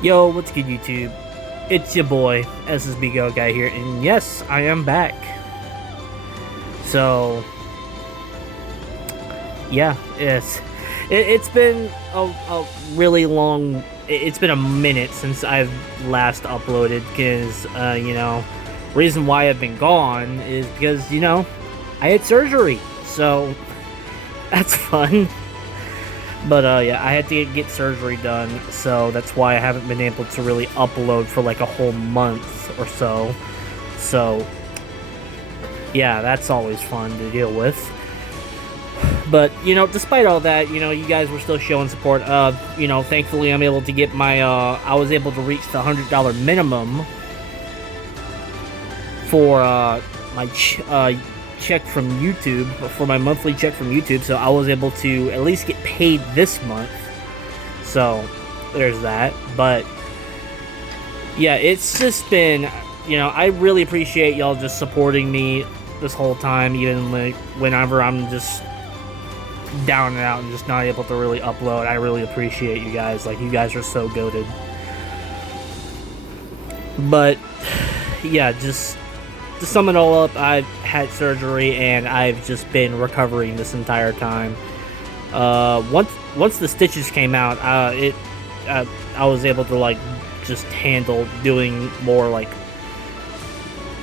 Yo, what's good, YouTube? It's your boy, SSB Go Guy here, and yes, I am back. So, yeah, it's been a really long. It's been a minute since I've last uploaded because, reason why I've been gone is because, I had surgery, so that's fun. But yeah, I had to get surgery done, so that's why I haven't been able to really upload for like a whole month or so. So yeah, that's always fun to deal with. But despite all that, you guys were still showing support. Thankfully I'm able to get my I was able to reach the $100 minimum for my check from YouTube, for my monthly check from YouTube, so I was able to at least get paid this month. So there's that. But yeah, it's just been, I really appreciate y'all just supporting me this whole time, even like whenever I'm just down and out and just not able to really upload. I really appreciate you guys. Like, you guys are so goated. But yeah, just to sum it all up, I've had surgery and I've just been recovering this entire time. Once the stitches came out, I was able to like just handle doing more like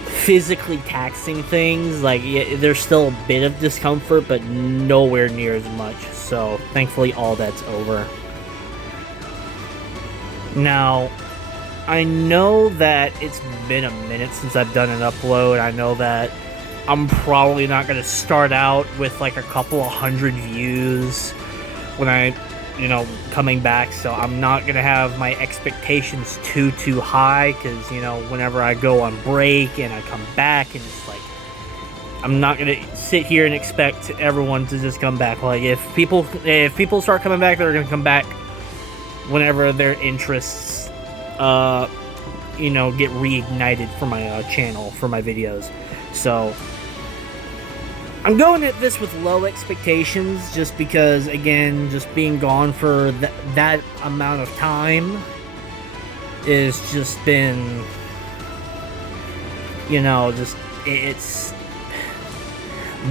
physically taxing things. Like, yeah, there's still a bit of discomfort, but nowhere near as much. So thankfully, all that's over. Now, I know that it's been a minute since I've done an upload. I know that I'm probably not going to start out with like a couple of hundred views when I, coming back. So I'm not going to have my expectations too high because, whenever I go on break and I come back and it's like, I'm not going to sit here and expect everyone to just come back. Like, if people start coming back, they're going to come back whenever their interests get reignited for my channel, for my videos. So I'm going at this with low expectations just because, again, just being gone for that amount of time is just been, it's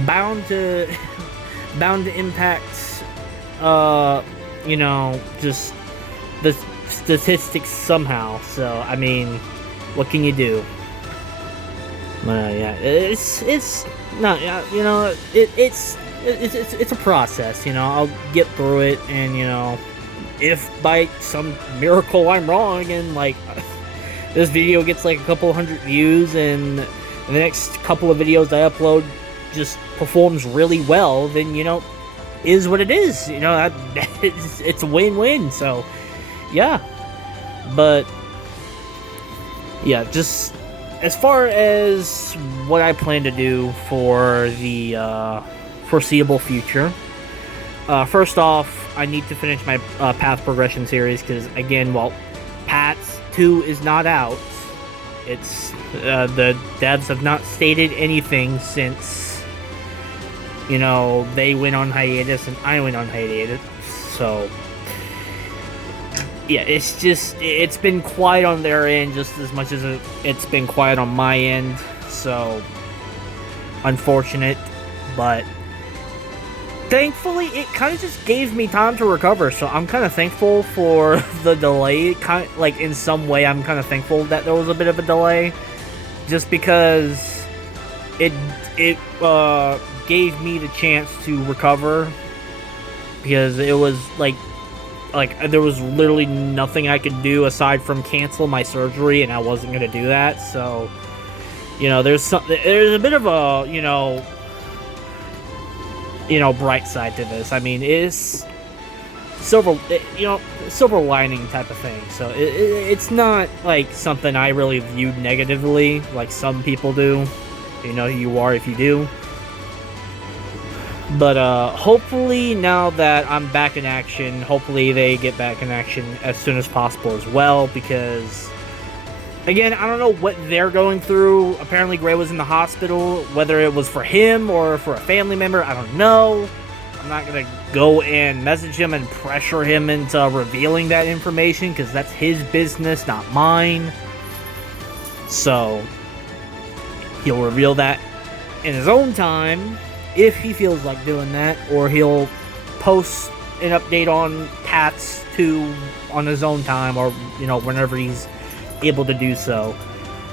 bound to impact just the statistics somehow. So I mean, what can you do? Yeah, it's not, it's a process. I'll get through it, and if by some miracle I'm wrong and like this video gets like a couple hundred views and the next couple of videos I upload just performs really well, then is what it is. It's a win-win. So yeah. But yeah, just as far as what I plan to do for the foreseeable future, first off, I need to finish my path progression series because, again, while Paths 2 is not out, it's the devs have not stated anything since they went on hiatus and I went on hiatus. So yeah, it's been quiet on their end just as much as it's been quiet on my end. So unfortunate, but thankfully it kind of just gave me time to recover. So I'm kind of thankful for the delay. Like, in some way, I'm kind of thankful that there was a bit of a delay, just because it gave me the chance to recover, because it was like there was literally nothing I could do aside from cancel my surgery, and I wasn't going to do that. So there's a bit of a bright side to this. I mean, it's silver lining type of thing. So it's not like something I really viewed negatively like some people do. You are if you do. But hopefully, now that I'm back in action, hopefully they get back in action as soon as possible as well, because, again, I don't know what they're going through. Apparently Gray was in the hospital, whether it was for him or for a family member, I don't know. I'm not gonna go and message him and pressure him into revealing that information, because that's his business, not mine. So he'll reveal that in his own time, if he feels like doing that, or he'll post an update on Pat's 2 on his own time, or, you know, whenever he's able to do so.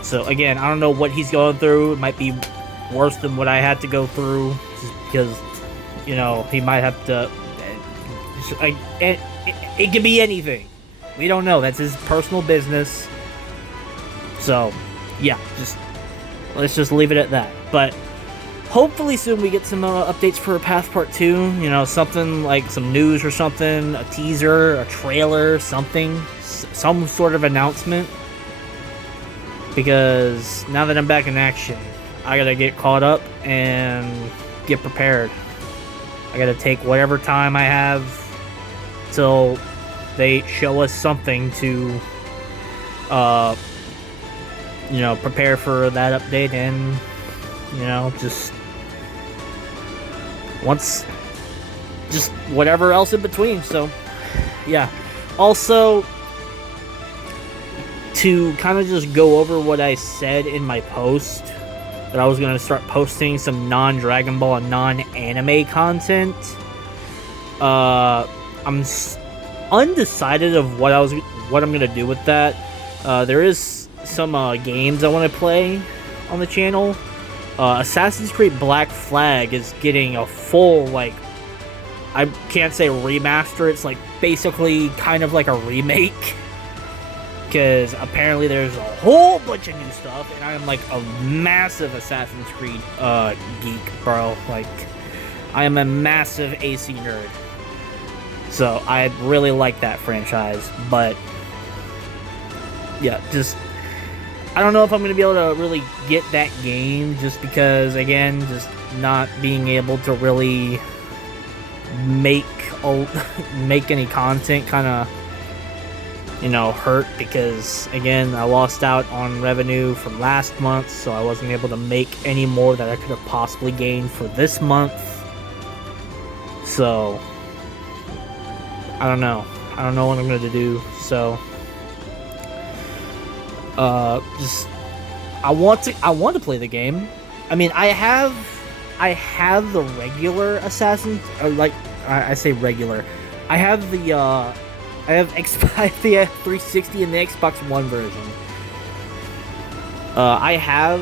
So again, I don't know what he's going through. It might be worse than what I had to go through, just because, you know, he might have to, it could be anything. We don't know. That's his personal business. So yeah, let's just leave it at that. But hopefully soon we get some updates for Path Part 2. You know, something like some news or something, a teaser, a trailer, something, some sort of announcement. Because now that I'm back in action, I gotta get caught up and get prepared. I gotta take whatever time I have till they show us something to, you know, prepare for that update, and, you know, just whatever else in between. So yeah, also to kind of just go over what I said in my post, that I was going to start posting some non-Dragon Ball and non-anime content. I'm undecided of what I'm going to do with that. There is some games I want to play on the channel. Assassin's Creed Black Flag is getting a full, like, I can't say remaster, it's like basically kind of like a remake, because apparently there's a whole bunch of new stuff, and I am like a massive Assassin's Creed geek, bro. Like, I am a massive AC nerd, so I really like that franchise. But yeah, just I don't know if I'm going to be able to really get that game, just because, again, just not being able to really make any content kind of, you know, hurt, because, again, I lost out on revenue from last month, so I wasn't able to make any more that I could have possibly gained for this month. So I don't know what I'm going to do. So I want to play the game. I mean, I have the regular Assassin, or like I say regular. I have the the 360 and the Xbox One version. I have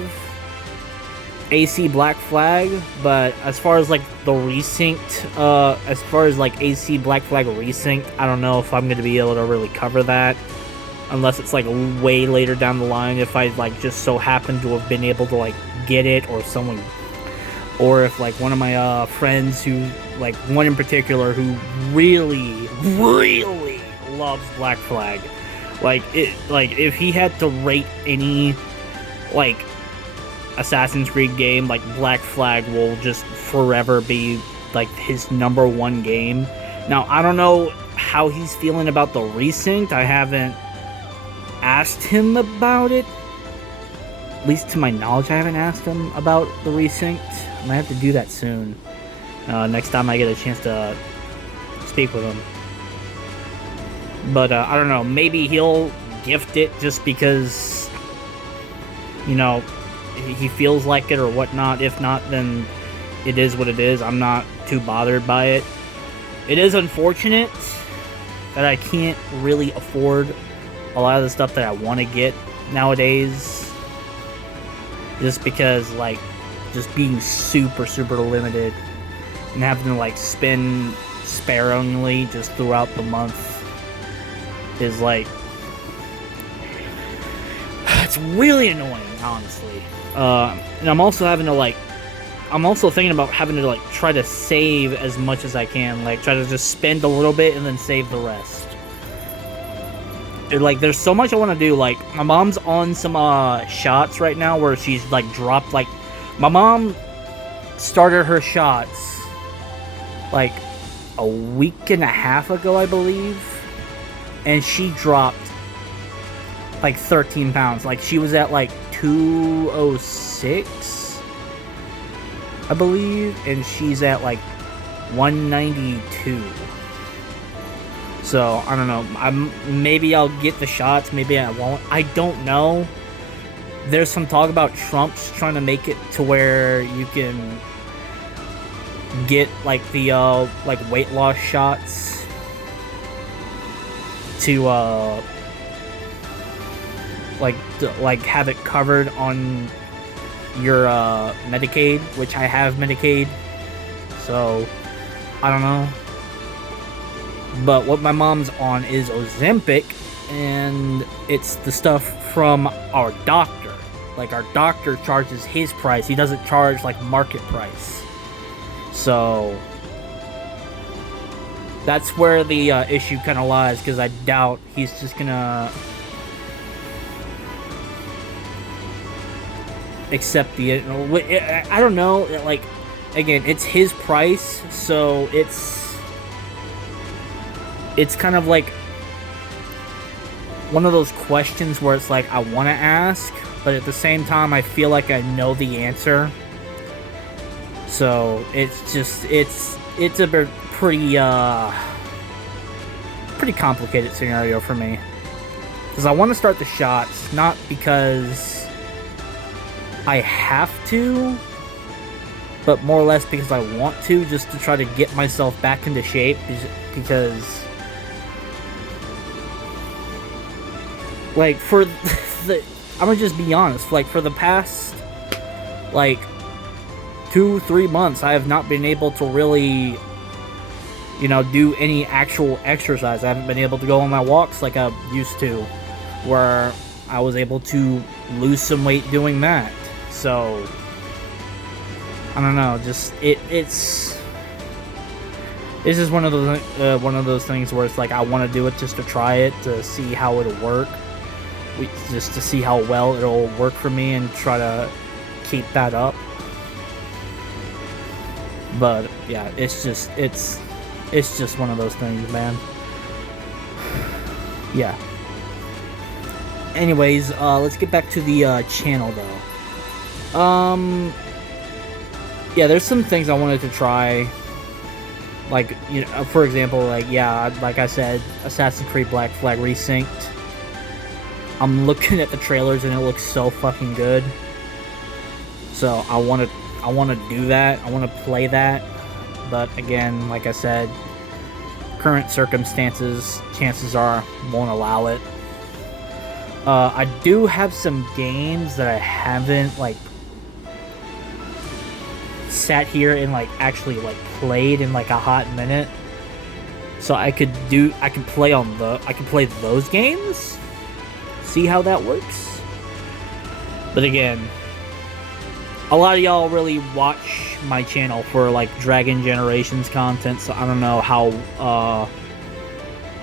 AC Black Flag, but as far as like the resynced, as far as like AC Black Flag resynced, I don't know if I'm going to be able to really cover that. Unless it's like way later down the line, if I like just so happen to have been able to like get it, or someone, or if like one of my friends who, like one in particular who really loves Black Flag, like if he had to rate any like Assassin's Creed game, like Black Flag will just forever be like his #1 game. Now I don't know how he's feeling about the resynced. I haven't asked him about it. At least to my knowledge, I haven't asked him about the resynced. I might have to do that soon. Next time I get a chance to speak with him. But I don't know. Maybe he'll gift it just because, you know, he feels like it or whatnot. If not, then it is what it is. I'm not too bothered by it. It is unfortunate that I can't really afford a lot of the stuff that I want to get nowadays, just because, like, just being super limited and having to like spend sparingly just throughout the month is like, it's really annoying, honestly. And I'm also thinking about having to like try to save as much as I can, like try to just spend a little bit and then save the rest. Like, there's so much I want to do. Like, my mom's on some shots right now where she's like dropped, like, my mom started her shots like a week and a half ago, I believe, and she dropped like 13 pounds. Like, she was at like 206, I believe, and she's at like 192. So I don't know. Maybe I'll get the shots. Maybe I won't. I don't know. There's some talk about Trump's trying to make it to where you can get like the like weight loss shots to like have it covered on your Medicaid, which I have Medicaid. So I don't know. But what my mom's on is Ozempic, and it's the stuff from our doctor. Like, our doctor charges his price. He doesn't charge, like, market price. So that's where the issue kind of lies, because I doubt he's just gonna accept the... I don't know. Like, again, it's his price, so it's kind of like one of those questions where it's like I want to ask, but at the same time I feel like I know the answer. So it's just it's a pretty complicated scenario for me, because I want to start the shots, not because I have to, but more or less because I want to, just to try to get myself back into shape, because like, for the... I'm gonna just be honest. Like, for the past, like, 2-3 months, I have not been able to really, you know, do any actual exercise. I haven't been able to go on my walks like I used to, where I was able to lose some weight doing that. So, I don't know. Just, it's just one of those things where it's like I want to do it just to try it, to see how it'll work. Just to see how well it'll work for me and try to keep that up. But yeah, it's just one of those things, man. Yeah. Anyways, let's get back to the channel though. Yeah, there's some things I wanted to try. Like, you know, for example, like, yeah, like I said, Assassin's Creed Black Flag Resynced. I'm looking at the trailers and it looks so fucking good. So I want to do that. I want to play that. But again, like I said, current circumstances, chances are, won't allow it. I do have some games that I haven't, like, sat here and, like, actually, like, played in, like, a hot minute. So I could play those games. See how that works. But again, a lot of y'all really watch my channel for, like, Dragon Generations content, so I don't know how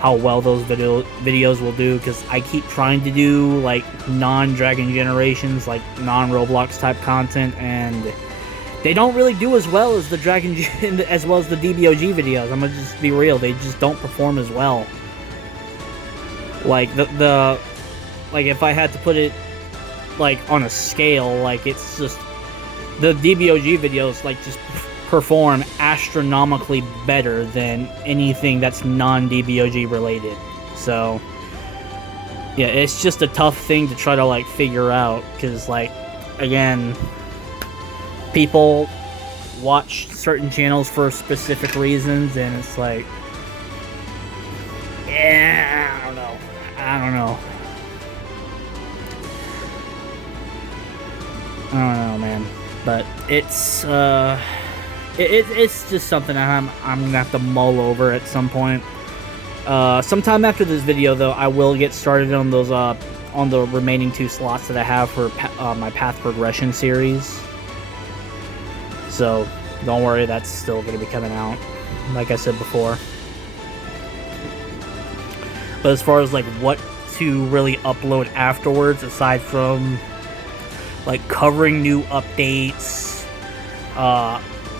well those videos will do, because I keep trying to do, like, non-Dragon Generations, like, non-Roblox type content, and they don't really do as well as the as well as the DBOG videos. I'm gonna just be real, they just don't perform as well. Like, like, if I had to put it, like, on a scale, like, it's just, the DBOG videos, like, just perform astronomically better than anything that's non-DBOG related. So, yeah, it's just a tough thing to try to, like, figure out, because, like, again, people watch certain channels for specific reasons, and it's like, yeah, I don't know. I don't know, man. But it's it's just something I'm gonna have to mull over at some point. Sometime after this video, though, I will get started on those on the remaining 2 slots that I have for my path progression series. So don't worry, that's still gonna be coming out, like I said before. But as far as, like, what to really upload afterwards, aside from, like, covering new updates,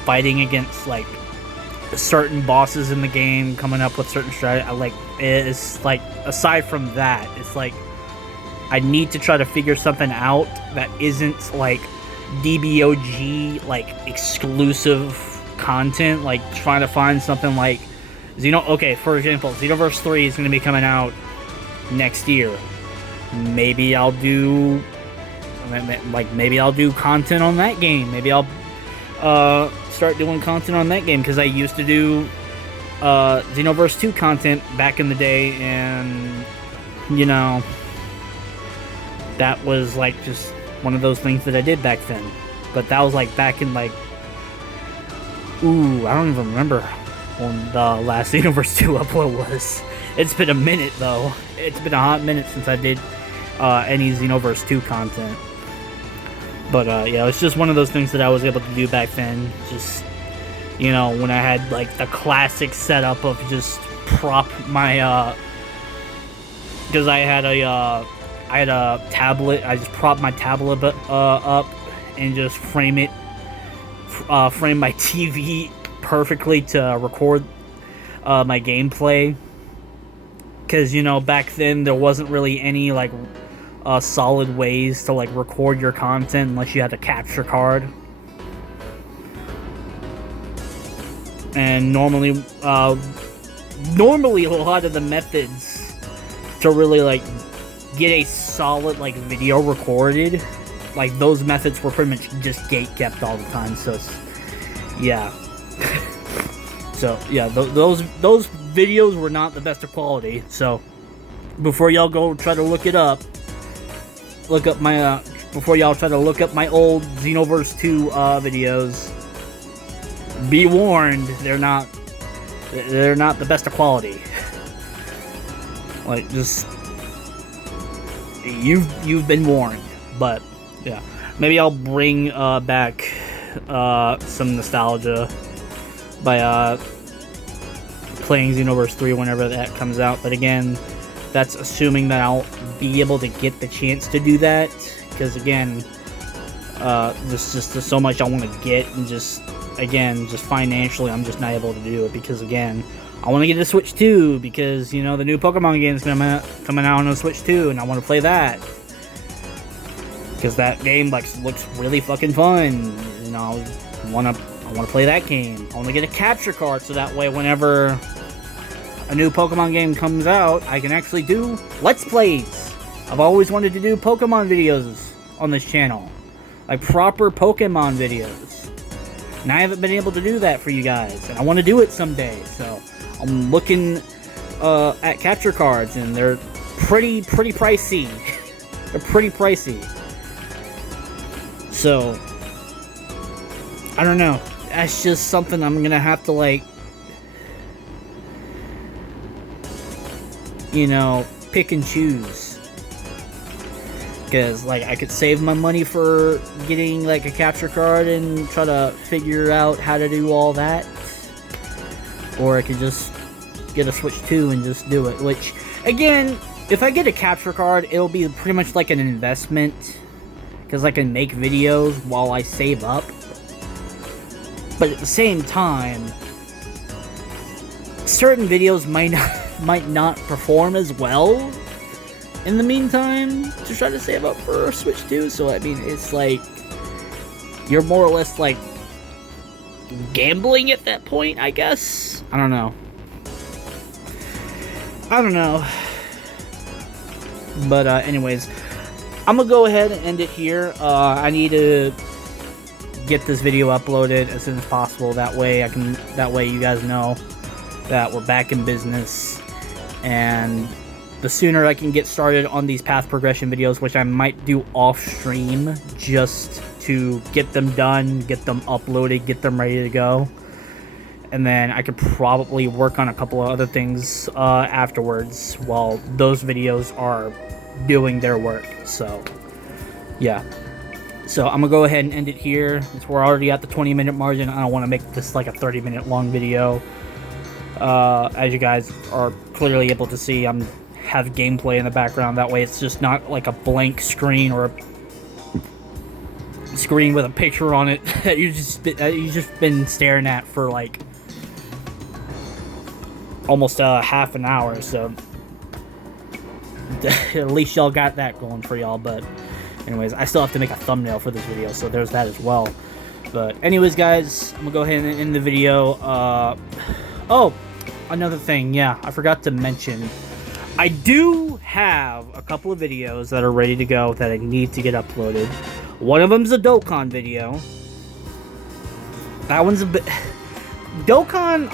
fighting against, like, certain bosses in the game, coming up with certain strategy, like, it's like, aside from that, it's like, I need to try to figure something out that isn't, like, DBOG, like, exclusive content, like trying to find something like okay, for example, Xenoverse 3 is going to be coming out next year. Maybe I'll do content on that game. Maybe I'll start doing content on that game, because I used to do Xenoverse 2 content back in the day, and that was like just one of those things that I did back then. But that was like back in like, I don't even remember when the last Xenoverse 2 upload was. It's been a minute though. It's been a hot minute since I did any Xenoverse 2 content. But yeah, it's just one of those things that I was able to do back then. Just, when I had like the classic setup of just prop my because I had a tablet. I just propped my tablet up and just frame my TV perfectly to record my gameplay. Because back then there wasn't really any like solid ways to like record your content unless you had a capture card. And normally a lot of the methods to really like get a solid like video recorded, like those methods were pretty much just gate kept all the time. So yeah. So yeah, those videos were not the best of quality. So before y'all go try to look up my before y'all try to look up my old Xenoverse 2 videos, be warned, they're not the best of quality. Like, just you've been warned. But yeah, maybe I'll bring back some nostalgia by playing Xenoverse 3 whenever that comes out. But again, that's assuming that I'll be able to get the chance to do that, because again, there's so much I want to get, and just financially I'm just not able to do it, because again, I want to get a Switch 2, because the new Pokemon game is coming out on the Switch 2, and I want to play that, because that game like looks really fucking fun. I want to play that game. I want to get a capture card, so that way whenever a new Pokemon game comes out, I can actually do Let's Plays. I've always wanted to do Pokemon videos on this channel, like proper Pokemon videos, and I haven't been able to do that for you guys, and I want to do it someday. So I'm looking at capture cards, and they're pretty pricey. They're pretty pricey. So I don't know. That's just something I'm gonna have to like, pick and choose. Because like I could save my money for getting like a capture card and try to figure out how to do all that, or I could just get a Switch 2 and just do it. Which, again, if I get a capture card, it'll be pretty much like an investment, because I can make videos while I save up. But at the same time, certain videos might not perform as well in the meantime to try to save up for Switch 2. So I mean, it's like you're more or less like gambling at that point, I guess. I don't know. But anyways, I'm gonna go ahead and end it here. I need to get this video uploaded as soon as possible. That way you guys know that we're back in business, and the sooner I can get started on these path progression videos, which I might do off stream just to get them done, get them uploaded, get them ready to go, and then I could probably work on a couple of other things afterwards while those videos are doing their work. So yeah, so I'm gonna go ahead and end it here. Since we're already at the 20-minute margin, I don't want to make this like a 30-minute long video. As you guys are clearly able to see, have gameplay in the background. That way it's just not like a blank screen or a screen with a picture on it that you've just been staring at for like almost half an hour. So at least y'all got that going for y'all. But anyways, I still have to make a thumbnail for this video, so there's that as well. But anyways, guys, I'm gonna go ahead and end the video. Oh, another thing, yeah, I forgot to mention. I do have a couple of videos that are ready to go that I need to get uploaded. One of them's a Dokkan video. That one's a bit... Dokkan,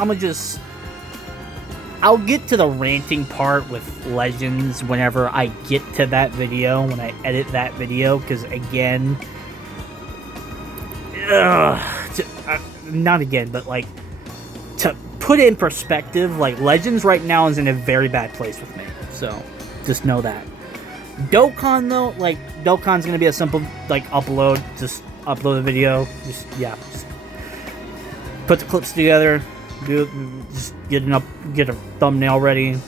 I'll get to the ranting part with Legends whenever I get to that video, when I edit that video, because again... not again, but like, to put it in perspective, like, Legends right now is in a very bad place with me, so just know that. Dokkan though, like, Dokkan's gonna be a simple, like, upload, just upload a video, just put the clips together, just get a thumbnail ready,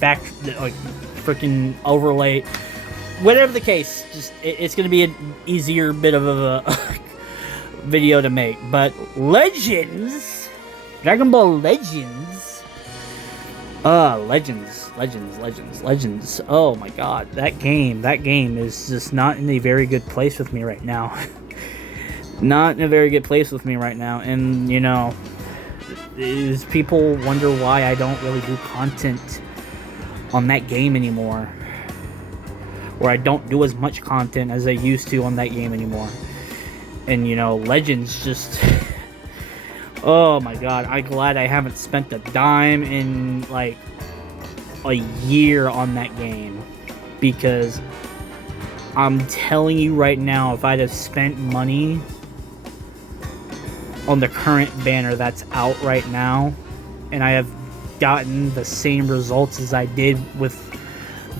like, freaking overlay, whatever the case, just, it's gonna be an easier bit of a video to make. But Legends, Dragon Ball Legends, Legends, oh my god, that game is just not in a very good place with me right now. Not in a very good place with me right now, and you know, people wonder why I don't really do content on that game anymore, or I don't do as much content as I used to on that game anymore. And you know, Legends just... oh my god, I'm glad I haven't spent a dime in like a year on that game. Because I'm telling you right now, if I'd have spent money on the current banner that's out right now, and I have gotten the same results as I did with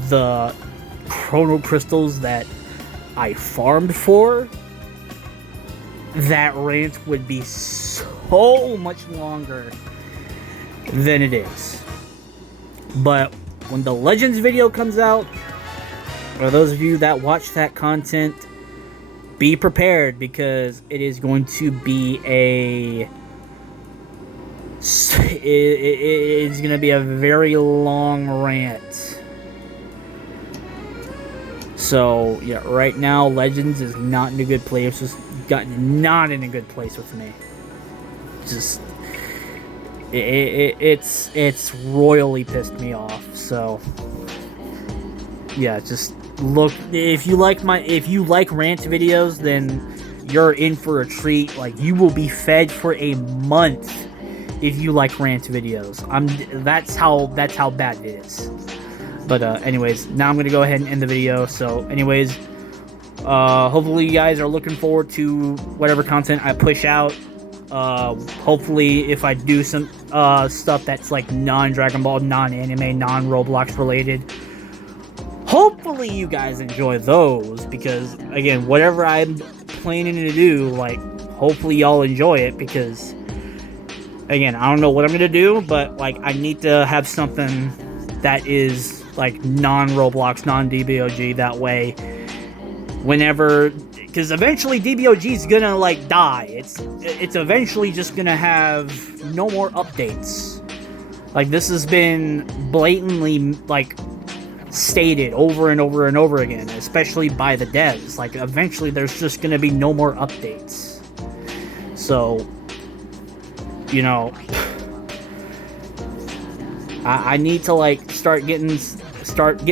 the Chrono Crystals that I farmed for, that rant would be so much longer than it is. But when the Legends video comes out, for those of you that watch that content, be prepared, because it is going to be it's going to be a very long rant. So yeah, right now Legends is not in a good place. Not in a good place with me. Just it's royally pissed me off. So yeah, just look, if you like rant videos, then you're in for a treat. Like, you will be fed for a month if you like rant videos. That's how bad it is. But anyways, now I'm gonna go ahead and end the video. So anyways, hopefully you guys are looking forward to whatever content I push out. Hopefully if I do some stuff that's like non-Dragon Ball, non-anime, non-Roblox related, hopefully you guys enjoy those, because again, whatever I'm planning to do, like, hopefully y'all enjoy it, because again, I don't know what I'm gonna do, but like, I need to have something that is like non-Roblox, non-DBOG, that way whenever, because eventually DBOG is gonna like die. It's eventually just gonna have no more updates. Like, this has been blatantly like stated over and over and over again, especially by the devs. Like, eventually there's just gonna be no more updates. So, you know, I need to like start getting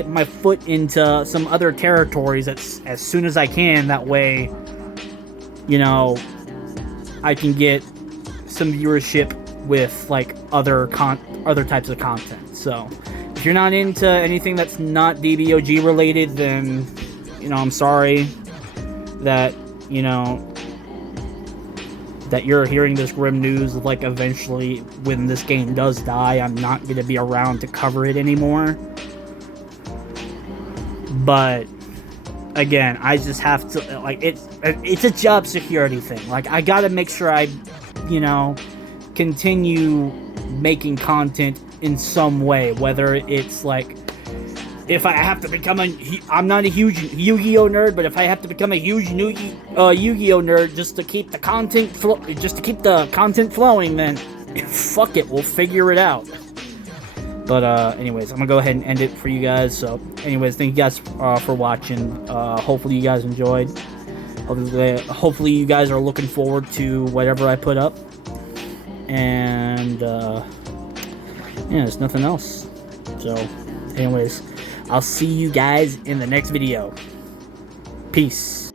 my foot into some other territories as soon as I can. That way, you know, I can get some viewership with like other types of content. So if you're not into anything that's not DBOG related, then, you know, I'm sorry that, you know, that you're hearing this grim news. Like, eventually when this game does die, I'm not going to be around to cover it anymore. But again, I just have to, like, it's a job security thing. Like, I gotta make sure I, you know, continue making content in some way, whether it's like, if I have to become I'm not a huge Yu-Gi-Oh nerd, but if I have to become a huge Yu-Gi-Oh nerd just to keep the content flowing, then fuck it, we'll figure it out. But anyways, I'm gonna go ahead and end it for you guys. So anyways, thank you guys for watching. Hopefully you guys enjoyed, Hopefully you guys are looking forward to whatever I put up. And yeah, there's nothing else. So anyways, I'll see you guys in the next video. Peace.